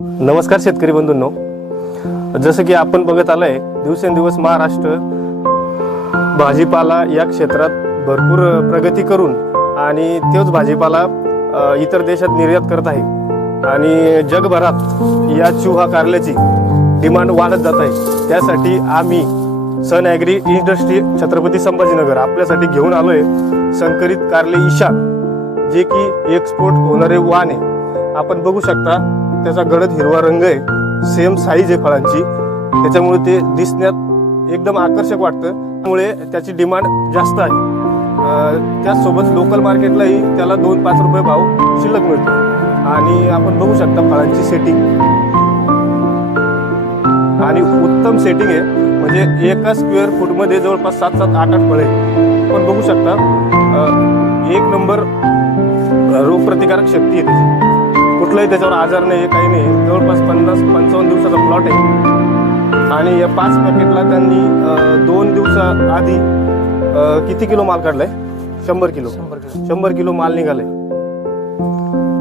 नमस्कार शेतकरी बंधूंनो. जसं की आपण बघत आलंय दिवसेंदिवस महाराष्ट्र भाजीपाला या क्षेत्रात भरपूर प्रगती करून आणि तोच भाजीपाला इतर देशात निर्यात करत आहे. आणि जगभरात या चुहा कारल्याची डिमांड वाढत जात आहे. त्यासाठी आम्ही Sun agri industry Chhatrapati Sambhajinagar आपल्यासाठी घेऊन आलो आहे संकरित कारले ईशा जे की एक्सपोर्ट होणारे वाण आहे आपण बघू शकता त्याचा गडद हिरवा रंग आहे. सेम साईज आहे फळांची. त्याच्यामुळे ते दिसण्यात एकदम आकर्षक वाटतं. त्यामुळे त्याची डिमांड जास्त आहे. त्याचसोबत लोकल मार्केटलाही त्याला दोन पाच रुपये भाव शिल्लक मिळतो. आणि आपण बघू शकता फळांची सेटिंग आणि उत्तम सेटिंग आहे. म्हणजे एका स्क्वेअर फूटमध्ये जवळपास सात सात आठ आठ फळे. आपण बघू शकता एक नंबर रोगप्रतिकारक शक्ती आहे त्याची. कुठलाही त्याच्यावर आजार नाही आहे काही नाही. जवळपास पन्नास पंचावन्न दिवसाचा प्लॉट आहे. आणि या पाच पॅकेटला त्यांनी दोन दिवसा आधी अं, किती किलो माल काढलाय? शंभर किलो. शंभर किलो. शंभर किलो माल निघालाय.